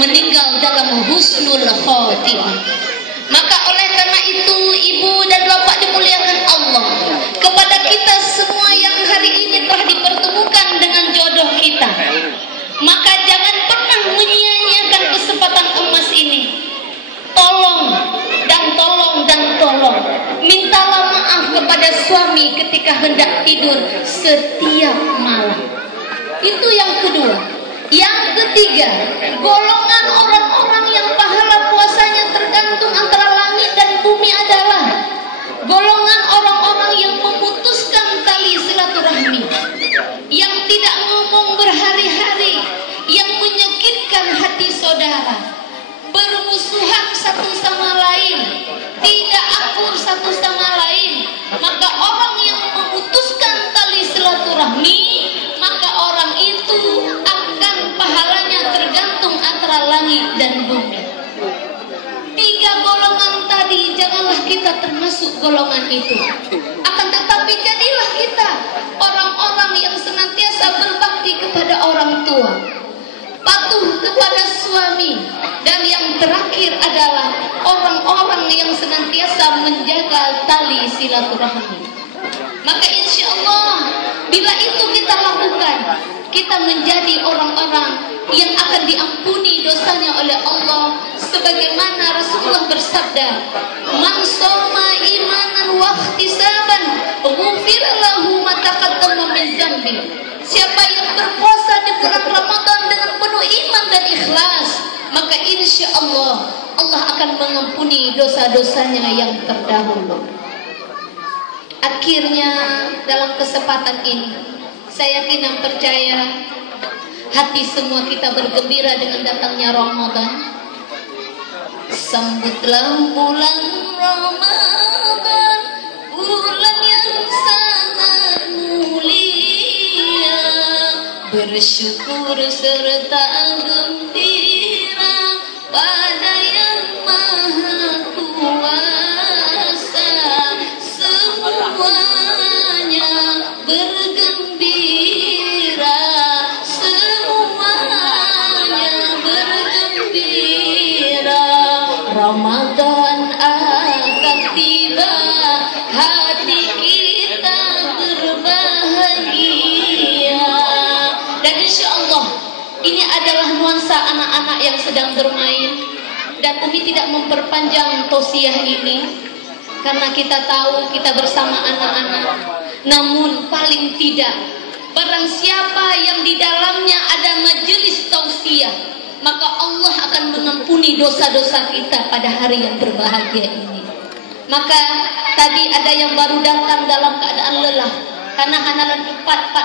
meninggal dalam husnul khotimah. Maka oleh karena itu, ibu dan bapak dimuliakan Allah, kepada kita semua yang hari ini telah dipertemukan dengan jodoh kita, maka jangan pernah menyia-nyiakan kesempatan emas ini. Tolong dan tolong mintalah maaf kepada suami ketika hendak tidur setiap malam. Itu yang kedua. Yang ketiga, golongan orang-orang yang pahala puasanya tergantung antara langit dan bumi adalah golongan orang-orang yang memutuskan tali silaturahmi, yang tidak ngomong berhari-hari, yang menyakitkan hati saudara, bermusuhan satu sama lain, tidak akur satu sama lain. Maka orang yang memutuskan tali silaturahmi, maka orang itu pahalanya tergantung antara langit dan bumi. Tiga golongan tadi, janganlah kita termasuk golongan itu. Akan tetapi jadilah kita orang-orang yang senantiasa berbakti kepada orang tua, patuh kepada suami, dan yang terakhir adalah orang-orang yang senantiasa menjaga tali silaturahmi. Maka insya Allah bila itu kita lakukan, kita menjadi orang-orang yang akan diampuni dosanya oleh Allah, sebagaimana Rasulullah bersabda, "Man shoma imanan wa ihtisaban, ghufira lahu ma taqaddama min dzambi." Siapa yang berpuasa di bulan Ramadan dengan penuh iman dan ikhlas, maka insya Allah Allah akan mengampuni dosa-dosanya yang terdahulu. Akhirnya dalam kesempatan ini, saya yakin dan percaya hati semua kita bergembira dengan datangnya Ramadan. Sambutlah bulan Ramadan, bulan yang sangat mulia, bersyukur serta gembira pada yang maha kuasa. Semuanya bergembira, semuanya bergembira. Ramadan akan tiba, hati kita berbahagia. Dan insya Allah ini adalah nuansa anak-anak yang sedang bermain. Dan Umi tidak memperpanjang tausiah ini karena kita tahu kita bersama anak-anak. Namun paling tidak, barang siapa yang di dalamnya ada majelis tausiah, maka Allah akan mengampuni dosa-dosa kita pada hari yang berbahagia ini. Maka tadi ada yang baru datang dalam keadaan lelah karena hanalan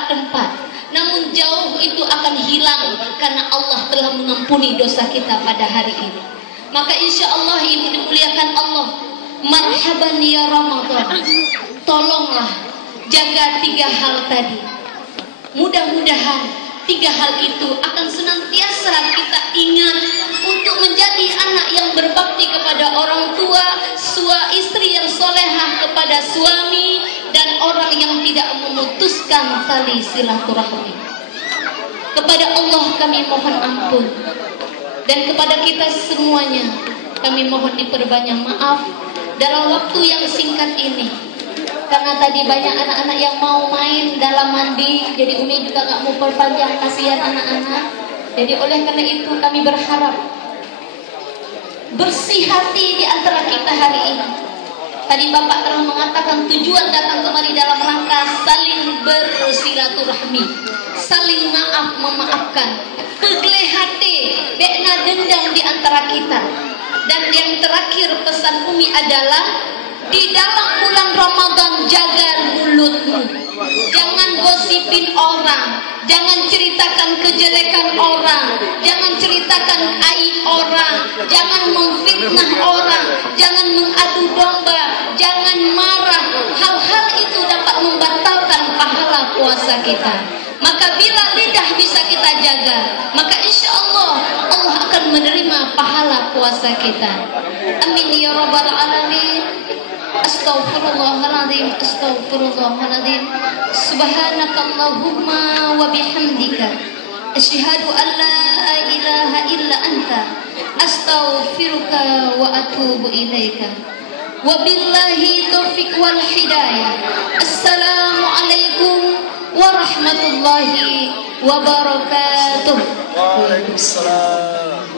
tempat, namun jauh itu akan hilang karena Allah telah mengampuni dosa kita pada hari ini. Maka insya Allah ibu dimuliakan Allah, marhaban ya Ramadan. Tolonglah jaga tiga hal tadi. Mudah-mudahan tiga hal itu akan senantiasa kita ingat untuk menjadi anak yang berbakti kepada orang tua, istri yang solehah kepada suami, dan orang yang tidak memutuskan tali silaturahmi. Kepada Allah kami mohon ampun, dan kepada kita semuanya kami mohon diperbanyak maaf dalam waktu yang singkat ini. Karena tadi banyak anak-anak yang mau main dalam mandi, jadi Umi juga gak mau perpanjang, kasihan anak-anak. Jadi oleh karena itu kami berharap bersih hati di antara kita hari ini. Tadi Bapak telah mengatakan tujuan datang kemari dalam rangka saling bersilaturahmi, saling maaf memaafkan, pegleh hati, bekna dendam di antara kita. Dan yang terakhir pesan Umi adalah di dalam bulan Ramadan jaga mulutmu. Jangan gosipin orang, jangan ceritakan kejelekan orang, jangan ceritakan aib orang, jangan memfitnah orang, jangan mengadu domba, jangan marah. Hal-hal itu dapat membatalkan pahala puasa kita. Maka bila lidah bisa kita jaga, maka insya Allah Allah akan menerima pahala puasa kita. Amin ya rabbal alamin. Astaghfirullahaladzim, astaghfirullahaladzim. Subhanakallahumma wa bihamdika asyhadu an la ilaha illa anta astaghfiruka wa atubu ilaika. Wabillahi taufiq wal hidayah. Assalamualaikum warahmatullahi wabarakatuh. Waalaikumsalam.